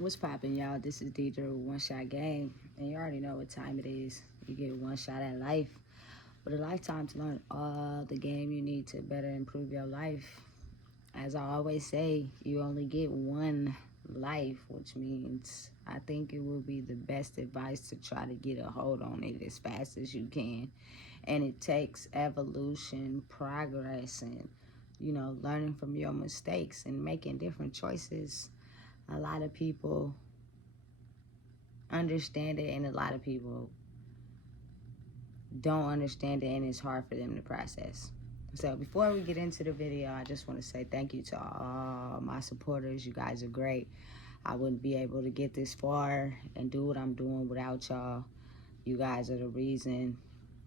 What's poppin', y'all? This is Deidre with One Shot Game, and you already know what time it is. You get one shot at life, but a lifetime to learn all the game you need to better improve your life. As I always say, you only get one life, which means I think it will be the best advice to try to get a hold on it as fast as you can. And it takes evolution, progress, and learning from your mistakes and making different choices. A lot of people understand it, and a lot of people don't understand it, and it's hard for them to process. So before we get into the video, I just want to say thank you to all my supporters. You guys are great. I wouldn't be able to get this far and do what I'm doing without y'all. You guys are the reason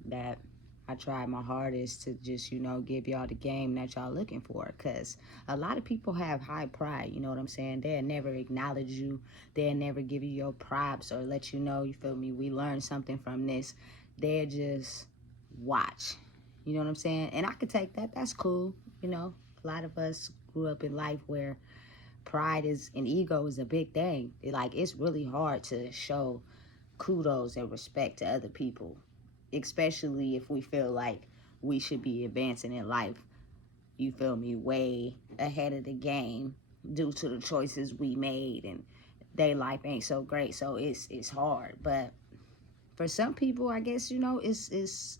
that I tried my hardest to just, give y'all the game that y'all looking for. Because a lot of people have high pride, you know what I'm saying? They'll never acknowledge you. They'll never give you your props or let you know, you feel me, we learned something from this. They'll just watch, you know what I'm saying? And I could take that. That's cool, A lot of us grew up in life where pride is and ego is a big thing. It's really hard to show kudos and respect to other people, especially if we feel like we should be advancing in life, you feel me, way ahead of the game due to the choices we made, and their life ain't so great. So it's hard. But for some people, I guess, it's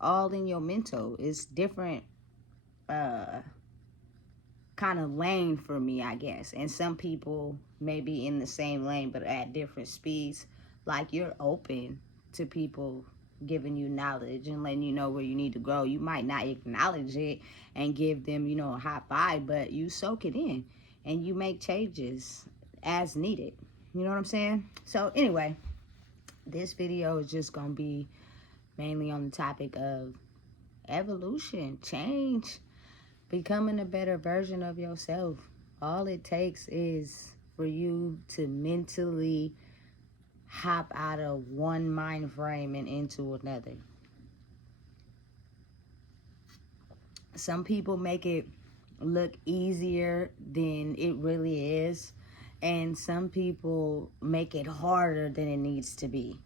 all in your mental. It's different kind of lane for me, I guess. And some people may be in the same lane but at different speeds. Like, you're open to people giving you knowledge and letting you know where you need to grow. You might not acknowledge it and give them, a high five, but you soak it in and you make changes as needed. You know what I'm saying? So anyway, this video is just gonna be mainly on the topic of evolution, change, becoming a better version of yourself. All it takes is for you to mentally hop out of one mind frame and into another. Some people make it look easier than it really is, and some people make it harder than it needs to be.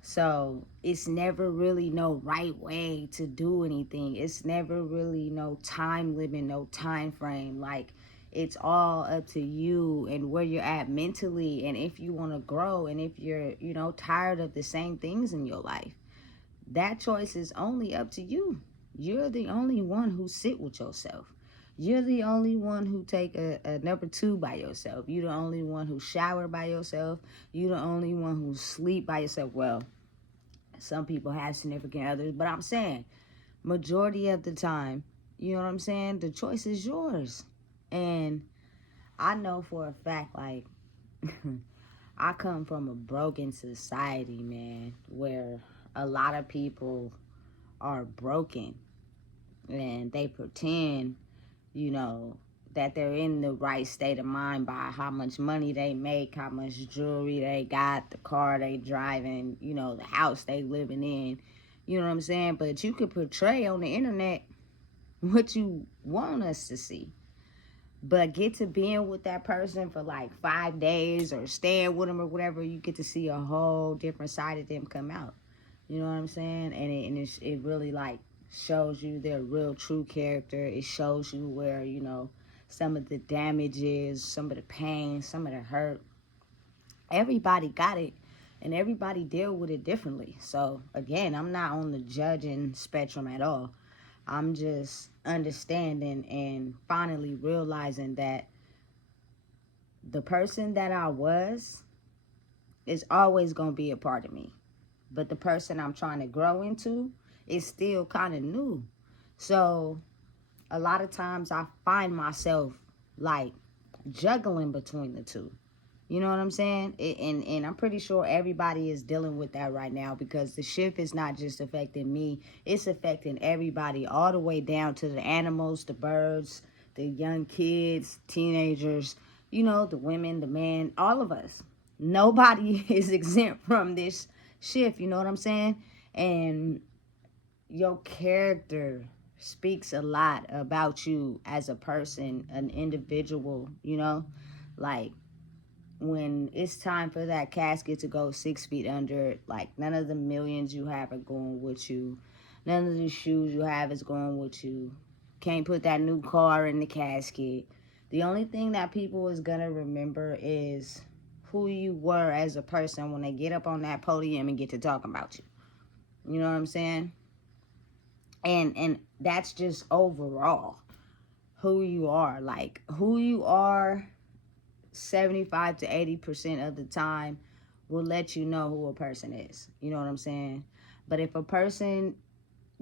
So it's never really no right way to do anything. It's never really no time limit, no time frame. Like, it's all up to you and where you're at mentally, and if you want to grow, and if you're, tired of the same things in your life. That choice is only up to you. You're the only one who sit with yourself. You're the only one who take a number two by yourself. You're the only one who shower by yourself. You're the only one who sleep by yourself. Well, some people have significant others, but I'm saying majority of the time, you know what I'm saying? The choice is yours. And I know for a fact, like, I come from a broken society, man, where a lot of people are broken and they pretend, that they're in the right state of mind by how much money they make, how much jewelry they got, the car they driving, the house they living in. You know what I'm saying? But you could portray on the internet what you want us to see. But get to being with that person for like 5 days or staying with them or whatever, you get to see a whole different side of them come out. You know what I'm saying? And it really like shows you their real true character. It shows you where, some of the damage is, some of the pain, some of the hurt. Everybody got it, and everybody deal with it differently. So again, I'm not on the judging spectrum at all. I'm just understanding and finally realizing that the person that I was is always going to be a part of me. But the person I'm trying to grow into is still kind of new. So a lot of times I find myself like juggling between the two. You know what I'm saying? And I'm pretty sure everybody is dealing with that right now, because the shift is not just affecting me. It's affecting everybody, all the way down to the animals, the birds, the young kids, teenagers, the women, the men, all of us. Nobody is exempt from this shift, you know what I'm saying? And your character speaks a lot about you as a person, an individual, like, when it's time for that casket to go 6 feet under, like none of the millions you have are going with you. None of the shoes you have is going with you. Can't put that new car in the casket. The only thing that people is gonna remember is who you were as a person when they get up on that podium and get to talking about you. You know what I'm saying? And that's just overall who you are. Like, who you are 75 to 80% of the time will let you know who a person is. You know what I'm saying? But if a person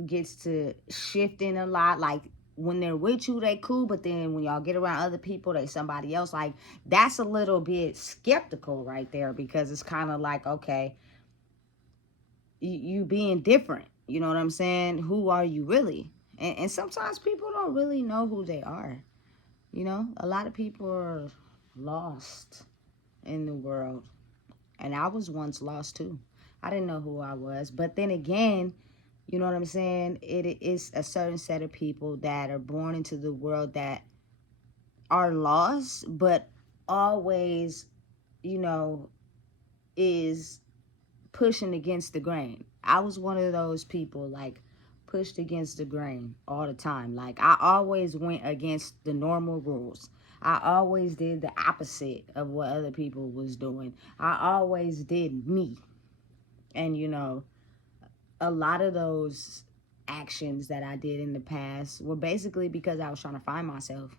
gets to shifting a lot, like when they're with you, they cool, but then when y'all get around other people, they somebody else, like that's a little bit skeptical right there, because it's kind of like, okay, you being different. You know what I'm saying? Who are you really? And sometimes people don't really know who they are. You know, a lot of people are lost in the world. And I was once lost too. I didn't know who I was. But then again, you know what I'm saying? It is a certain set of people that are born into the world that are lost, but always, you know, is pushing against the grain. I was one of those people, like, pushed against the grain all the time. Like, I always went against the normal rules. I always did the opposite of what other people was doing. I always did me. And, you know, a lot of those actions that I did in the past were basically because I was trying to find myself.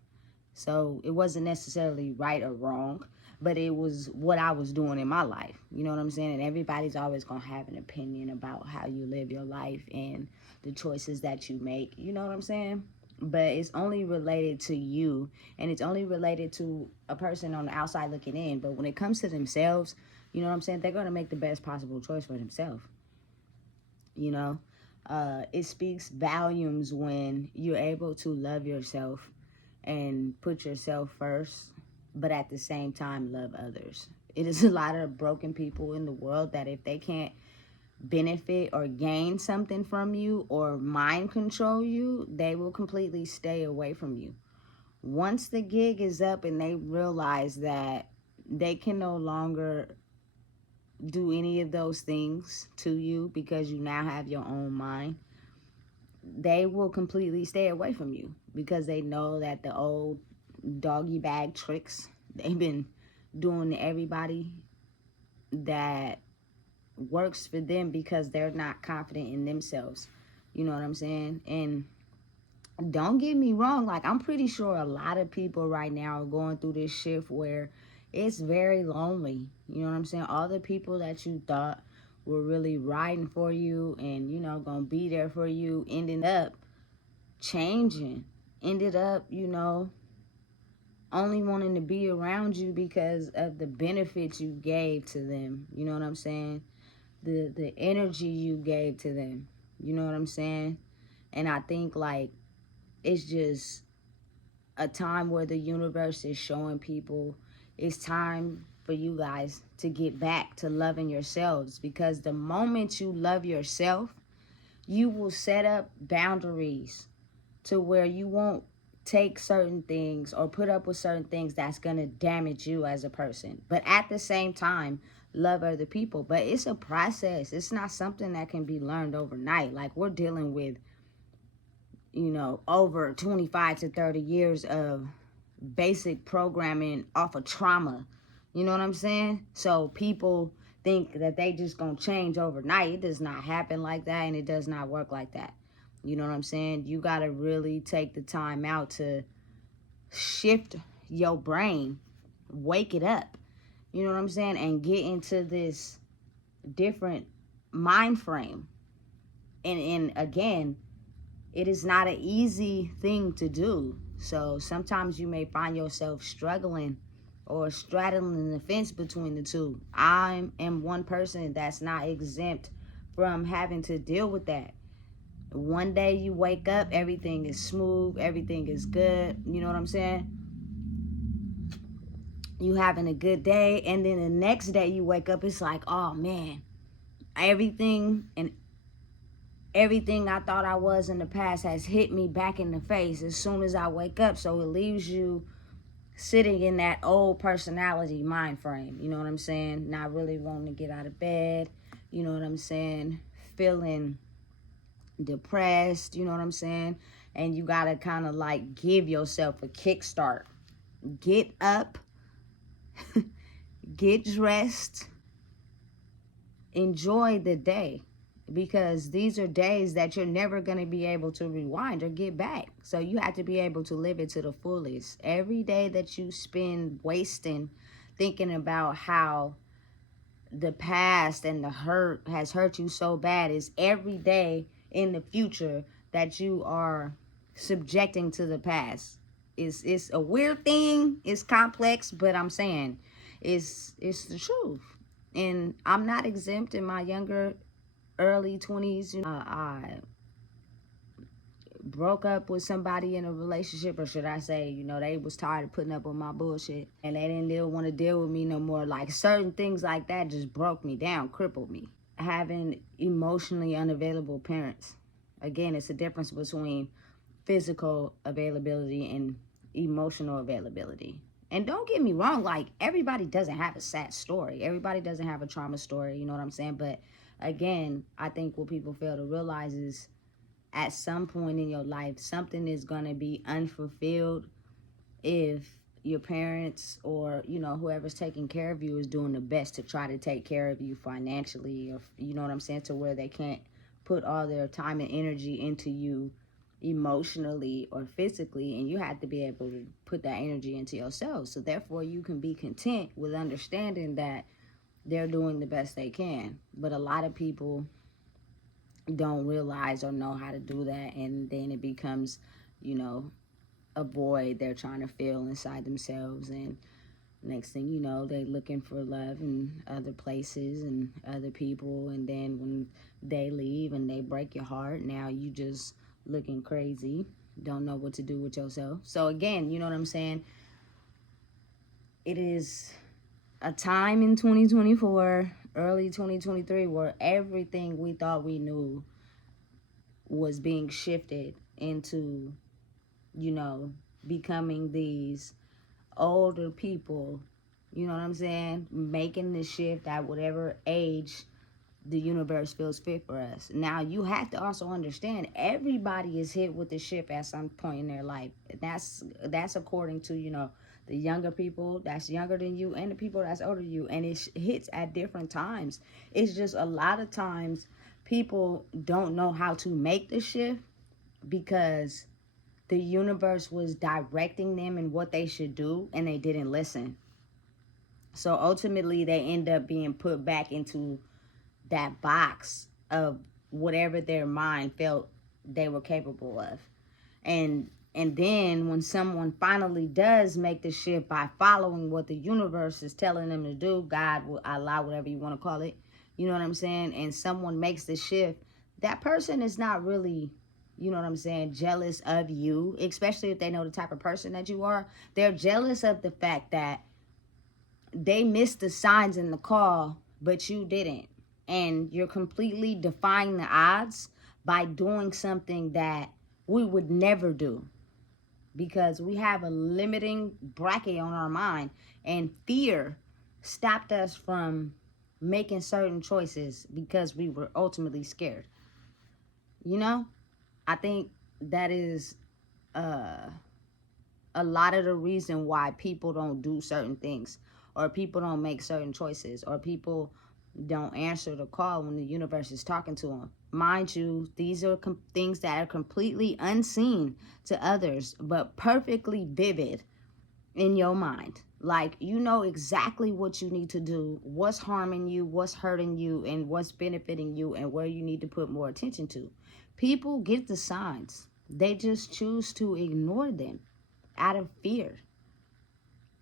So it wasn't necessarily right or wrong, but it was what I was doing in my life. You know what I'm saying? And everybody's always going to have an opinion about how you live your life and the choices that you make. You know what I'm saying? But it's only related to you, and it's only related to a person on the outside looking in. But when it comes to themselves, you know what I'm saying? They're going to make the best possible choice for themselves. You know, it speaks volumes when you're able to love yourself and put yourself first, but at the same time love others. It is a lot of broken people in the world that if they can't benefit or gain something from you or mind control you, they will completely stay away from you. Once the gig is up and they realize that they can no longer do any of those things to you because you now have your own mind, they will completely stay away from you because they know that the old doggy bag tricks they've been doing to everybody that works for them because they're not confident in themselves. You know what I'm saying? And don't get me wrong, like, I'm pretty sure a lot of people right now are going through this shift where it's very lonely. You know what I'm saying? All the people that you thought were really riding for you and, you know, gonna be there for you ended up changing, ended up, you know, only wanting to be around you because of the benefits you gave to them. You know what I'm saying? The energy you gave to them. You know what I'm saying? And I think, like, it's just a time where the universe is showing people it's time for you guys to get back to loving yourselves, because the moment you love yourself, you will set up boundaries to where you won't take certain things or put up with certain things that's going to damage you as a person. But at the same time, love other people. But it's a process. It's not something that can be learned overnight. Like, we're dealing with, you know, over 25 to 30 years of basic programming off of trauma. You know what I'm saying? So people think that they just gonna change overnight. It does not happen like that, and it does not work like that. You know what I'm saying? You gotta really take the time out to shift your brain, wake it up. You know what I'm saying? And get into this different mind frame. And again, it is not an easy thing to do. So sometimes you may find yourself struggling or straddling the fence between the two. I am one person that's not exempt from having to deal with that. One day you wake up, everything is smooth, everything is good. You know what I'm saying? You having a good day, and then the next day you wake up, it's like, oh man, everything I thought I was in the past has hit me back in the face as soon as I wake up. So it leaves you sitting in that old personality mind frame. You know what I'm saying? Not really wanting to get out of bed. You know what I'm saying? Feeling depressed. You know what I'm saying? And you got to kind of like give yourself a kickstart. Get up, get dressed, enjoy the day, because these are days that you're never going to be able to rewind or get back. So you have to be able to live it to the fullest. Every day that you spend wasting thinking about how the past and the hurt has hurt you so bad is every day in the future that you are subjecting to the past. It's a weird thing. It's complex, but I'm saying it's the truth. And I'm not exempt. In my younger early 20s, I broke up with somebody in a relationship, or should I say, they was tired of putting up with my bullshit and they didn't want to deal with me no more. Like certain things like that just broke me down, crippled me. Having emotionally unavailable parents. Again, it's a difference between physical availability and emotional availability. And don't get me wrong, like everybody doesn't have a sad story. Everybody doesn't have a trauma story, you know what I'm saying? But again, I think what people fail to realize is at some point in your life, something is going to be unfulfilled if your parents or, whoever's taking care of you is doing the best to try to take care of you financially, or, you know what I'm saying, to where they can't put all their time and energy into you emotionally or physically, and you have to be able to put that energy into yourself. So therefore you can be content with understanding that they're doing the best they can. But a lot of people don't realize or know how to do that, and then it becomes, a void they're trying to fill inside themselves. And next thing you know, they're looking for love in other places and other people, and then when they leave and they break your heart, now you just looking crazy, don't know what to do with yourself. So again, you know what I'm saying, it is a time in 2024, early 2023, where everything we thought we knew was being shifted into, becoming these older people, you know what I'm saying, making the shift at whatever age the universe feels fit for us. Now, you have to also understand everybody is hit with the shift at some point in their life. That's according to, the younger people that's younger than you and the people that's older than you, and it hits at different times. It's just a lot of times people don't know how to make the shift because the universe was directing them in what they should do and they didn't listen. So ultimately they end up being put back into that box of whatever their mind felt they were capable of. And then when someone finally does make the shift by following what the universe is telling them to do, God, Allah, whatever you want to call it, you know what I'm saying, and someone makes the shift, that person is not really, you know what I'm saying, jealous of you, especially if they know the type of person that you are. They're jealous of the fact that they missed the signs in the call, but you didn't. And you're completely defying the odds by doing something that we would never do, because we have a limiting bracket on our mind, and fear stopped us from making certain choices because we were ultimately scared. I think that is a lot of the reason why people don't do certain things, or people don't make certain choices, or people don't answer the call when the universe is talking to them. Mind you, these are things that are completely unseen to others, but perfectly vivid in your mind. Like, you know exactly what you need to do, what's harming you, what's hurting you, and what's benefiting you, and where you need to put more attention to. People get the signs. They just choose to ignore them out of fear.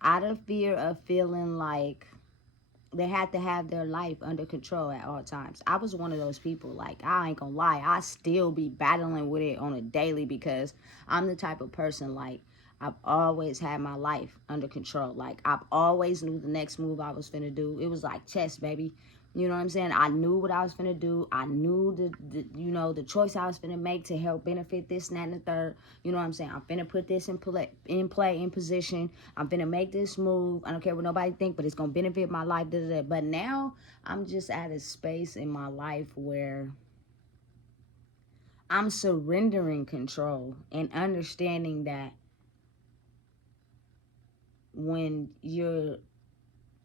Out of fear of feeling like they had to have their life under control at all times. I was one of those people. Like, I ain't gonna lie, I still be battling with it on a daily, because I'm the type of person, like, I've always had my life under control. Like, I've always knew the next move I was finna do. It was like chess, baby. You know what I'm saying? I knew what I was finna do. I knew the choice I was finna make to help benefit this, and that, and the third. You know what I'm saying? I'm finna put this in play, in position. I'm finna make this move. I don't care what nobody think, but it's gonna benefit my life. Da, da, da. But now I'm just at a space in my life where I'm surrendering control and understanding that when you're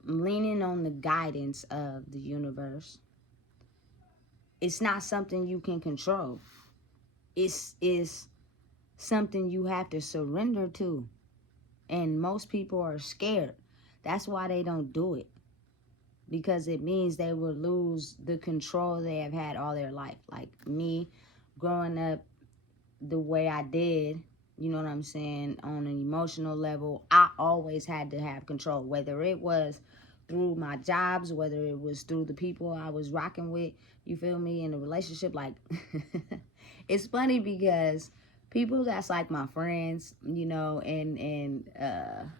leaning on the guidance of the universe, it's not something you can control. It's something you have to surrender to. And most people are scared. That's why they don't do it. Because it means they will lose the control they have had all their life. Like me growing up the way I did, you know what I'm saying, on an emotional level, I always had to have control, whether it was through my jobs, whether it was through the people I was rocking with, you feel me, in a relationship. Like, it's funny because people that's like my friends, you know, and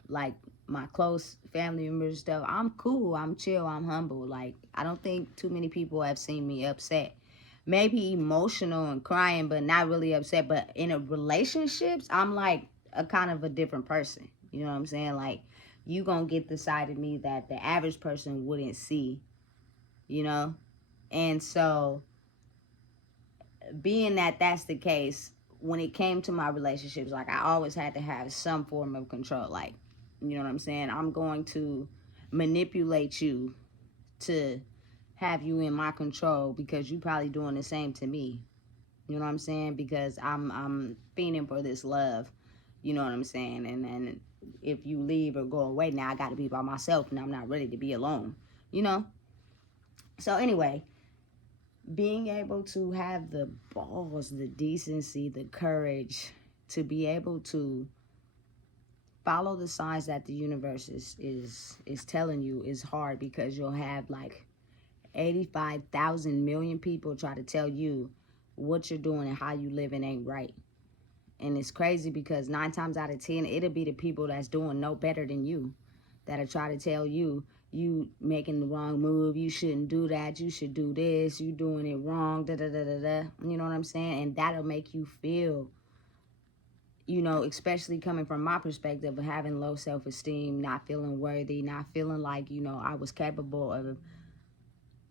like my close family members and stuff, I'm cool, I'm chill, I'm humble. Like, I don't think too many people have seen me upset. Maybe emotional and crying, but not really upset. But in a relationships, I'm like a kind of a different person. You know what I'm saying? Like, you gonna get the side of me that the average person wouldn't see, you know? And so, being that that's the case, when it came to my relationships, like, I always had to have some form of control. Like, you know what I'm saying? I'm going to manipulate you to have you in my control because you probably doing the same to me. You know what I'm saying? Because I'm fiending for this love. You know what I'm saying? And if you leave or go away, now I got to be by myself and I'm not ready to be alone. You know? So anyway, being able to have the balls, the decency, the courage to be able to follow the signs that the universe is telling you is hard, because you'll have like 85,000 million people try to tell you what you're doing and how you living ain't right. And it's crazy because 9 times out of 10, it'll be the people that's doing no better than you that'll try to tell you, you making the wrong move, you shouldn't do that, you should do this, you doing it wrong, da da da da da. You know what I'm saying? And that'll make you feel, you know, especially coming from my perspective of having low self-esteem, not feeling worthy, not feeling like, you know, I was capable of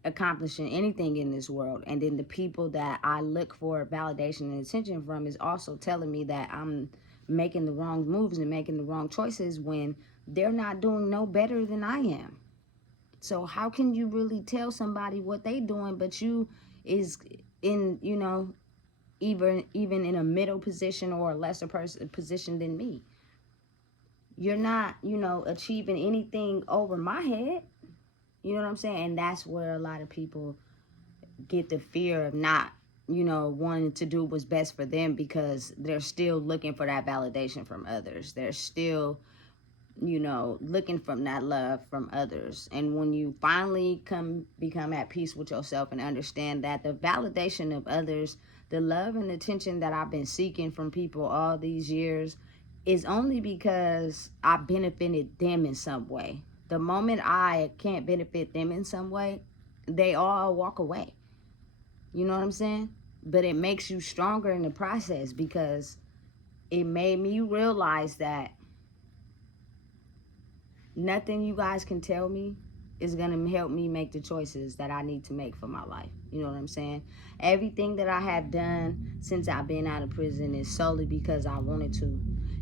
accomplishing anything in this world. And then the people that I look for validation and attention from is also telling me that I'm making the wrong moves and making the wrong choices when they're not doing no better than I am. So how can you really tell somebody what they doing, but you is in, you know, even in a middle position or a lesser position than me? You're not, you know, achieving anything over my head. You know what I'm saying? And that's where a lot of people get the fear of not, you know, wanting to do what's best for them, because they're still looking for that validation from others. They're still, you know, looking from that love from others. And when you finally become at peace with yourself and understand that the validation of others, the love and attention that I've been seeking from people all these years, is only because I benefited them in some way. The moment I can't benefit them in some way, they all walk away. You know what I'm saying? But it makes you stronger in the process, because it made me realize that nothing you guys can tell me is going to help me make the choices that I need to make for my life. You know what I'm saying? Everything that I have done since I've been out of prison is solely because I wanted to.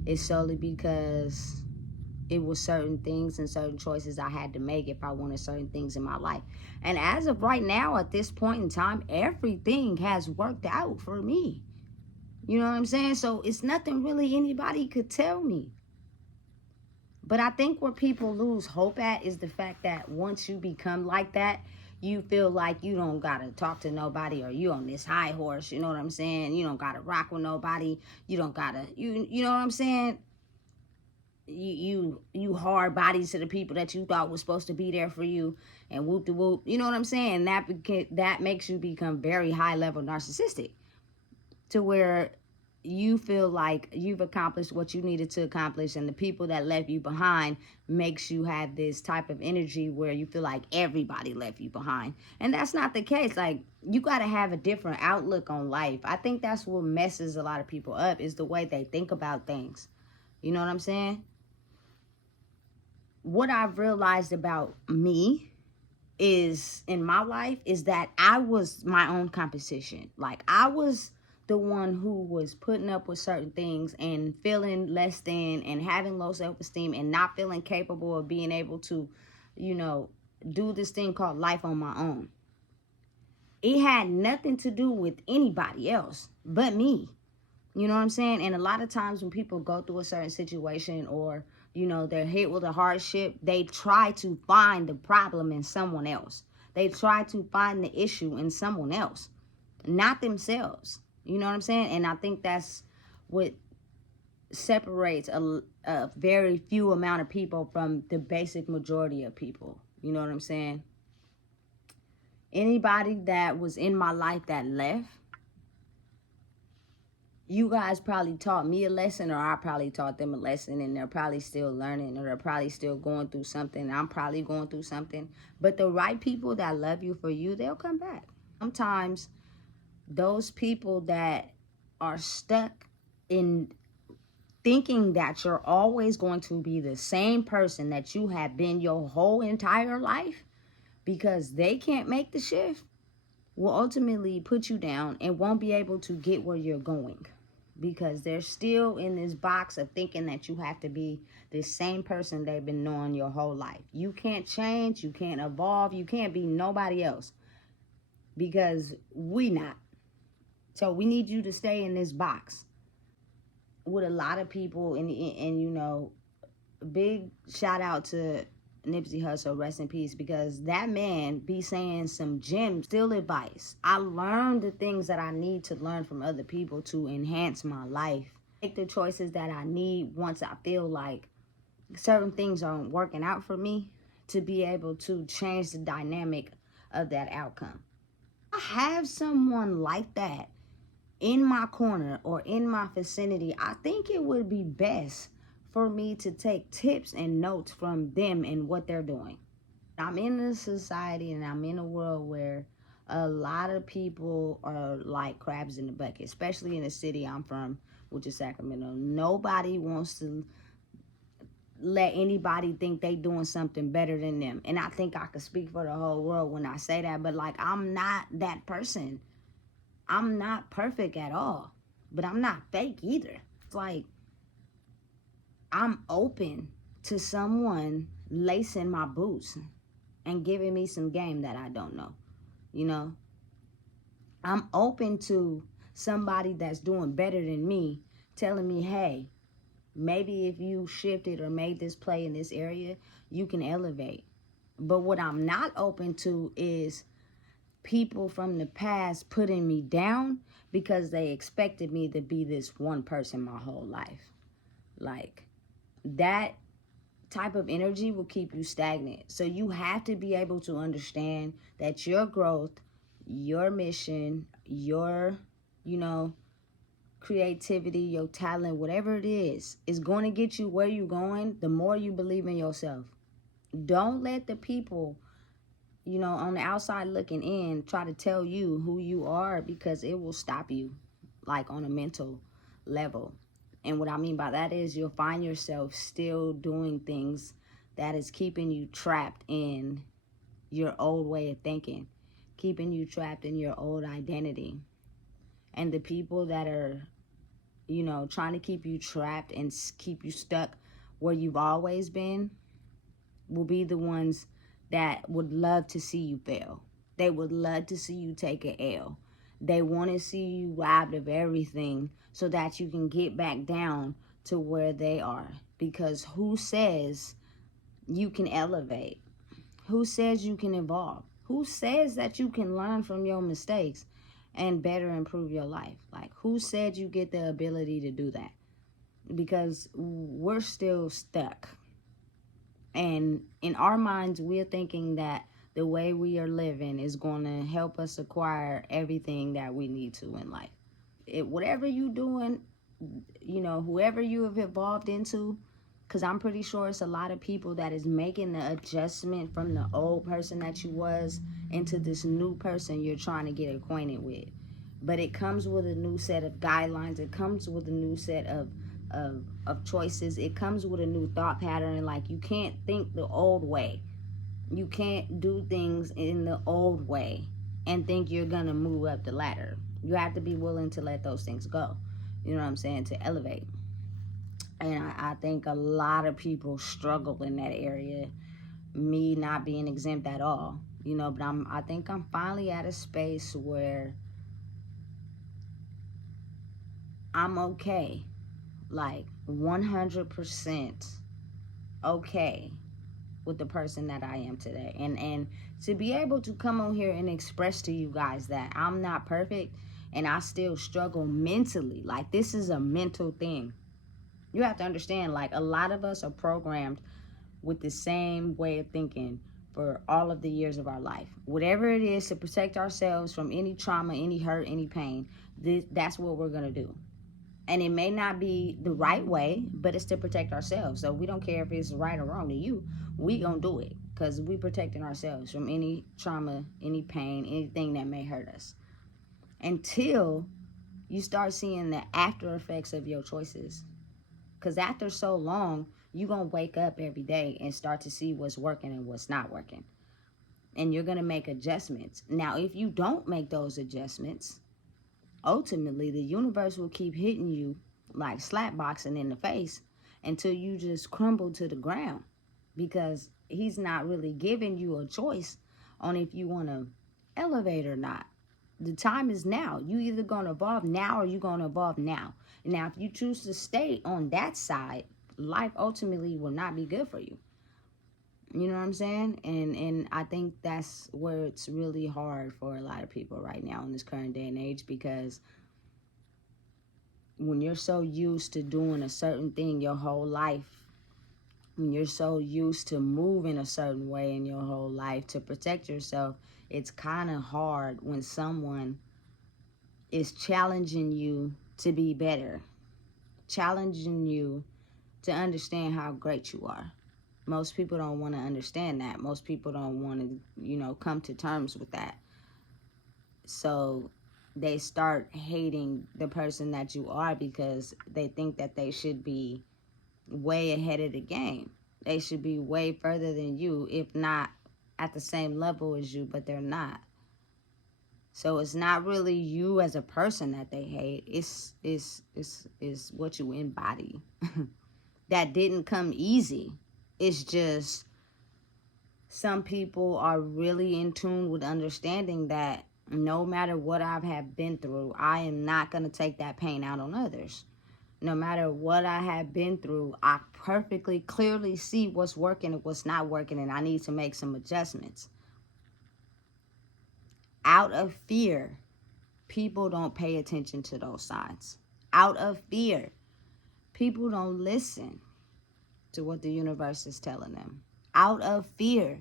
It's solely because it was certain things and certain choices I had to make if I wanted certain things in my life. And as of right now, at this point in time, everything has worked out for me. You know what I'm saying? So it's nothing really anybody could tell me. But I think where people lose hope at is the fact that once you become like that, you feel like you don't gotta talk to nobody, or you on this high horse, you know what I'm saying? You don't gotta rock with nobody. You don't gotta, you know what I'm saying? You hard bodies to the people that you thought was supposed to be there for you, and whoop de whoop. You know what I'm saying? That makes you become very high level narcissistic, to where you feel like you've accomplished what you needed to accomplish, and the people that left you behind makes you have this type of energy where you feel like everybody left you behind. And that's not the case. Like, you got to have a different outlook on life. I think that's what messes a lot of people up, is the way they think about things. You know what I'm saying? What I've realized about me is, in my life, is that I was my own competition. Like, I was the one who was putting up with certain things and feeling less than and having low self-esteem and not feeling capable of being able to, you know, do this thing called life on my own. It had nothing to do with anybody else but me. You know what I'm saying? And a lot of times when people go through a certain situation, or, you know, they're hit with a hardship, they try to find the problem in someone else. They try to find the issue in someone else, not themselves. You know what I'm saying? And I think that's what separates a very few amount of people from the basic majority of people. You know what I'm saying? Anybody that was in my life that left, you guys probably taught me a lesson, or I probably taught them a lesson, and they're probably still learning, or they're probably still going through something. I'm probably going through something. But the right people that love you for you, they'll come back. Sometimes those people that are stuck in thinking that you're always going to be the same person that you have been your whole entire life, because they can't make the shift, will ultimately put you down and won't be able to get where you're going, because they're still in this box of thinking that you have to be the same person they've been knowing your whole life. You can't change, you can't evolve, you can't be nobody else, because we not. So we need you to stay in this box. With a lot of people, and you know, big shout out to Nipsey Hussle, rest in peace, because that man be saying some gems, still advice. I learned the things that I need to learn from other people to enhance my life. Make the choices that I need once I feel like certain things aren't working out for me, to be able to change the dynamic of that outcome. I have someone like that in my corner or in my vicinity. I think it would be best for me to take tips and notes from them and what they're doing. I'm in a society and I'm in a world where a lot of people are like crabs in the bucket, especially in the city I'm from, which is Sacramento. Nobody wants to let anybody think they doing something better than them. And I think I could speak for the whole world when I say that, but like, I'm not that person. I'm not perfect at all, but I'm not fake either. It's like, I'm open to someone lacing my boots and giving me some game that I don't know. You know, I'm open to somebody that's doing better than me telling me, hey, maybe if you shifted or made this play in this area, you can elevate. But what I'm not open to is people from the past putting me down because they expected me to be this one person my whole life. Like, that type of energy will keep you stagnant. So you have to be able to understand that your growth, your mission, your, you know, creativity, your talent, whatever it is going to get you where you're going the more you believe in yourself. Don't let the people, you know, on the outside looking in try to tell you who you are, because it will stop you, like, on a mental level. And what I mean by that is, you'll find yourself still doing things that is keeping you trapped in your old way of thinking, keeping you trapped in your old identity. And the people that are, you know, trying to keep you trapped and keep you stuck where you've always been will be the ones that would love to see you fail. They would love to see you take an L. They want to see you robbed of everything so that you can get back down to where they are. Because who says you can elevate? Who says you can evolve? Who says that you can learn from your mistakes and better improve your life? Like, who said you get the ability to do that? Because we're still stuck. And in our minds, we're thinking that the way we are living is going to help us acquire everything that we need to in life. Whatever you doing, whoever you have evolved into, because I'm pretty sure it's a lot of people that is making the adjustment from the old person that you was into this new person you're trying to get acquainted with. But it comes with a new set of guidelines. It comes with a new set of choices. It comes with a new thought pattern. Like, you can't think the old way. You can't do things in the old way and think you're going to move up the ladder. You have to be willing to let those things go. You know what I'm saying? To elevate. And I think a lot of people struggle in that area. Me not being exempt at all. But I think I'm finally at a space where I'm okay. Like 100% okay with the person that I am today. And to be able to come on here and express to you guys that I'm not perfect and I still struggle mentally. Like, this is a mental thing. You have to understand, like, a lot of us are programmed with the same way of thinking for all of the years of our life. Whatever it is to protect ourselves from any trauma, any hurt, any pain, that's what we're going to do. And it may not be the right way, but it's to protect ourselves. So we don't care if it's right or wrong to you. We gonna do it because we protecting ourselves from any trauma, any pain, anything that may hurt us. Until you start seeing the after effects of your choices. Because after so long, you gonna wake up every day and start to see what's working and what's not working. And you're gonna make adjustments. Now, if you don't make those adjustments, ultimately the universe will keep hitting you like slapboxing in the face until you just crumble to the ground, because he's not really giving you a choice on if you want to elevate or not. The time is now. You either going to evolve now or you going to evolve now. Now, if you choose to stay on that side, life ultimately will not be good for you. You know what I'm saying? And I think that's where it's really hard for a lot of people right now in this current day and age, because when you're so used to doing a certain thing your whole life, when you're so used to moving a certain way in your whole life to protect yourself, it's kind of hard when someone is challenging you to be better, challenging you to understand how great you are. Most people don't want to understand that. Most people don't want to, come to terms with that. So they start hating the person that you are because they think that they should be way ahead of the game. They should be way further than you, if not at the same level as you, but they're not. So it's not really you as a person that they hate. It's what you embody. That didn't come easy. It's just some people are really in tune with understanding that no matter what I have been through, I am not going to take that pain out on others. No matter what I have been through, I perfectly clearly see what's working and what's not working, and I need to make some adjustments. Out of fear, people don't pay attention to those signs. Out of fear, people don't listen to what the universe is telling them. Out of fear,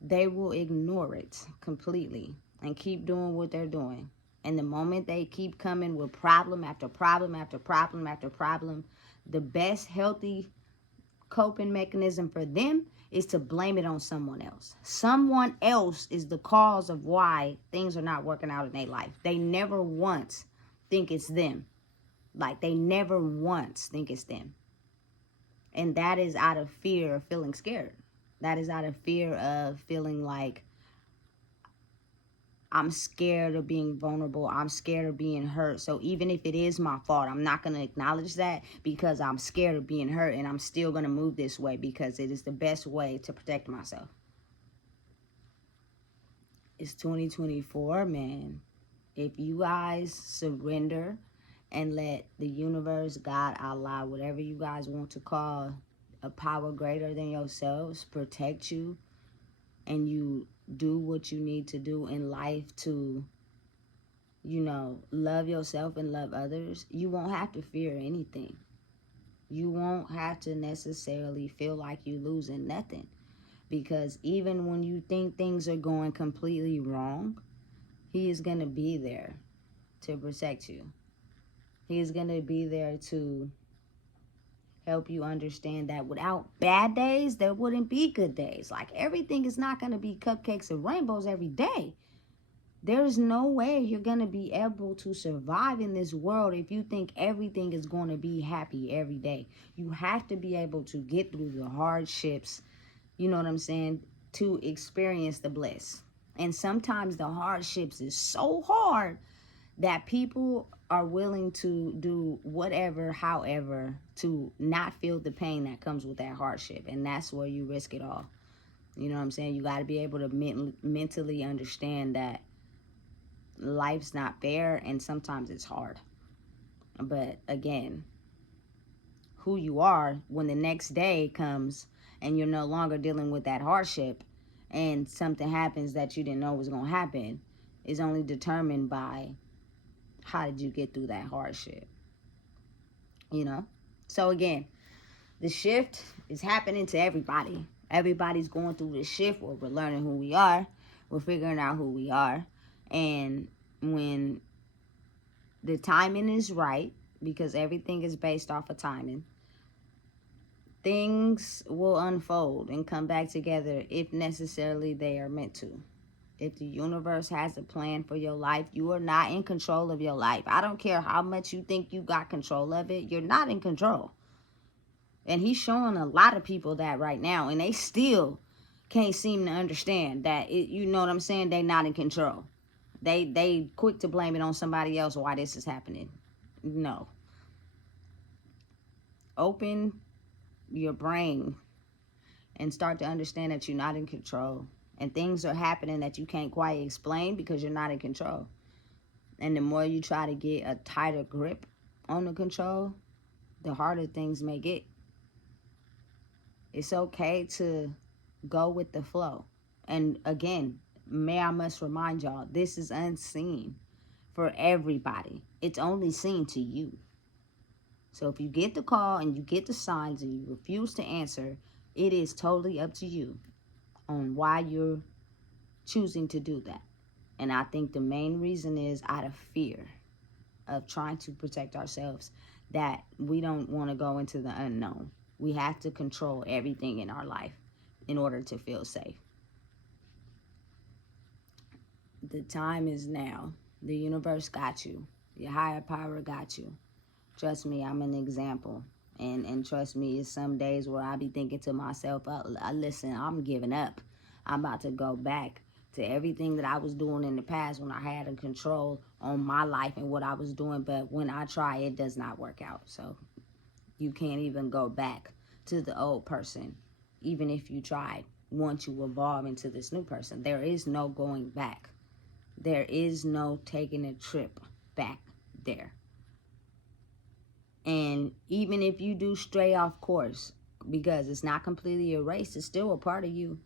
they will ignore it completely and keep doing what they're doing. And the moment they keep coming with problem after problem after problem after problem, the best healthy coping mechanism for them is to blame it on someone else. Someone else is the cause of why things are not working out in their life. They never once think it's them. Like, they never once think it's them. And that is out of fear of feeling scared. That is out of fear of feeling like, I'm scared of being vulnerable. I'm scared of being hurt. So even if it is my fault, I'm not going to acknowledge that because I'm scared of being hurt, and I'm still going to move this way because it is the best way to protect myself. It's 2024, man. If you guys surrender and let the universe, God, Allah, whatever you guys want to call a power greater than yourselves, protect you, and you do what you need to do in life to, love yourself and love others, you won't have to fear anything. You won't have to necessarily feel like you're losing nothing. Because even when you think things are going completely wrong, he is going to be there to protect you. He's going to be there to help you understand that without bad days, there wouldn't be good days. Like, everything is not going to be cupcakes and rainbows every day. There's no way you're going to be able to survive in this world if you think everything is going to be happy every day. You have to be able to get through the hardships, you know what I'm saying, to experience the bliss. And sometimes the hardships is so hard that people are willing to do whatever, however, to not feel the pain that comes with that hardship. And that's where you risk it all. You know what I'm saying? You got to be able to mentally understand that life's not fair and sometimes it's hard. But again, who you are when the next day comes and you're no longer dealing with that hardship and something happens that you didn't know was going to happen is only determined by how did you get through that hardship, you know? So again, the shift is happening to everybody. Everybody's going through this shift where we're learning who we are. We're figuring out who we are. And when the timing is right, because everything is based off of timing, things will unfold and come back together if necessarily they are meant to. If the universe has a plan for your life, you are not in control of your life. I don't care how much you think you got control of it. You're not in control. And he's showing a lot of people that right now, and they still can't seem to understand that, you know what I'm saying? They're not in control. They quick to blame it on somebody else why this is happening. No. Open your brain and start to understand that you're not in control. And things are happening that you can't quite explain because you're not in control. And the more you try to get a tighter grip on the control, the harder things may get. It's okay to go with the flow. And again, I must remind y'all, this is unseen for everybody. It's only seen to you. So if you get the call and you get the signs and you refuse to answer, it is totally up to you on why you're choosing to do that. And I think the main reason is out of fear of trying to protect ourselves, that we don't want to go into the unknown. We have to control everything in our life in order to feel safe. The time is now. The universe got you. Your higher power got you. Trust me, I'm an example. And trust me, it's some days where I be thinking to myself, listen, I'm giving up. I'm about to go back to everything that I was doing in the past when I had a control on my life and what I was doing. But when I try, it does not work out. So you can't even go back to the old person, even if you tried. Once you evolve into this new person, there is no going back. There is no taking a trip back there. And even if you do stray off course, because it's not completely erased, it's still a part of you.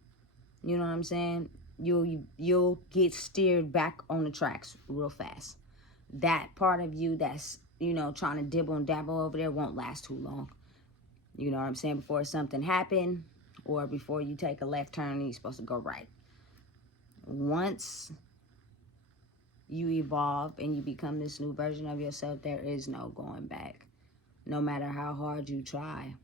You know what I'm saying? You'll get steered back on the tracks real fast. That part of you that's, trying to dibble and dabble over there won't last too long. You know what I'm saying? Before something happened or before you take a left turn and you're supposed to go right. Once you evolve and you become this new version of yourself, there is no going back. No matter how hard you try.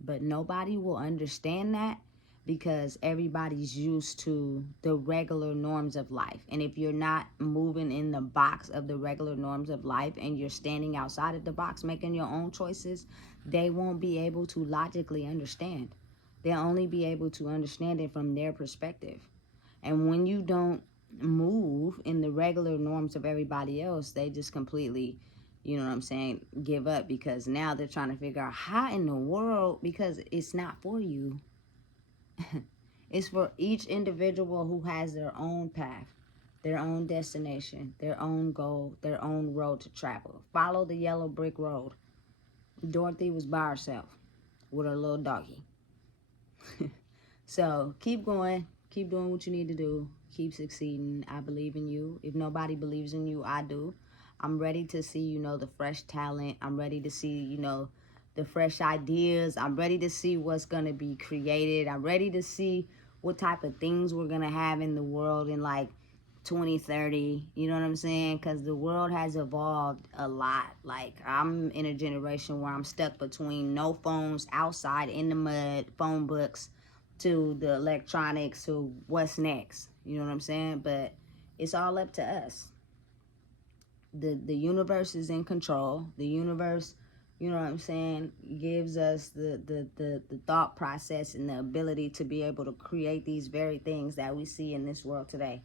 But nobody will understand that because everybody's used to the regular norms of life. And if you're not moving in the box of the regular norms of life and you're standing outside of the box making your own choices, they won't be able to logically understand. They'll only be able to understand it from their perspective. And when you don't move in the regular norms of everybody else, they just completely, you know what I'm saying, give up, because now they're trying to figure out how in the world, because it's not for you. It's for each individual who has their own path, their own destination, their own goal, their own road to travel. Follow the yellow brick road. Dorothy was by herself with her little doggy. So keep going. Keep doing what you need to do. Keep succeeding. I believe in you. If nobody believes in you, I do. I'm ready to see, the fresh talent. I'm ready to see, the fresh ideas. I'm ready to see what's going to be created. I'm ready to see what type of things we're going to have in the world in like 2030, you know what I'm saying? Because the world has evolved a lot. Like, I'm in a generation where I'm stuck between no phones, outside in the mud, phone books, to the electronics, to what's next, you know what I'm saying? But it's all up to us. The universe is in control. The universe, you know what I'm saying, gives us the thought process and the ability to be able to create these very things that we see in this world today.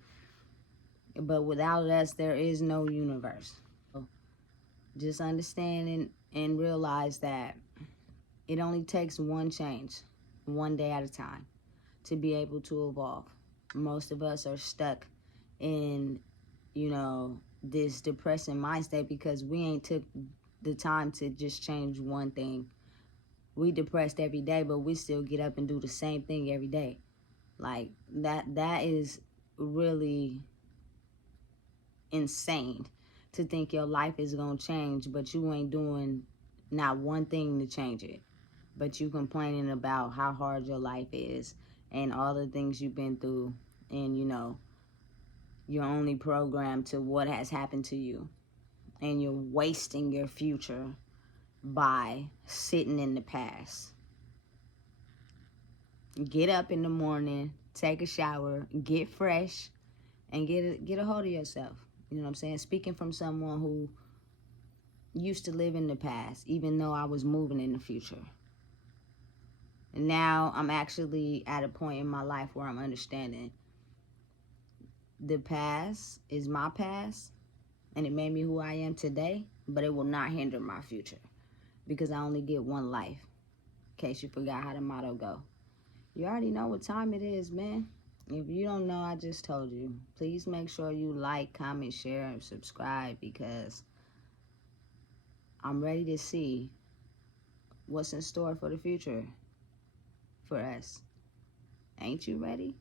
But without us, there is no universe. So just understand and realize that it only takes one change, one day at a time, to be able to evolve. Most of us are stuck in, you know, this depressing mindset because we ain't took the time to just change one thing. We depressed every day, but we still get up and do the same thing every day. Like, that is really insane, to think your life is gonna change, but you ain't doing not one thing to change it. But you complaining about how hard your life is and all the things you've been through, and you know, you're only programmed to what has happened to you, and you're wasting your future by sitting in the past. Get up in the morning, take a shower, get fresh, and get a hold of yourself. You know what I'm saying? Speaking from someone who used to live in the past, even though I was moving in the future. And now I'm actually at a point in my life where I'm understanding the past is my past, and it made me who I am today, but it will not hinder my future, because I only get one life. In case you forgot how the motto go. You already know what time it is, man. If you don't know, I just told you. Please make sure you like, comment, share, and subscribe, because I'm ready to see what's in store for the future for us. Ain't you ready?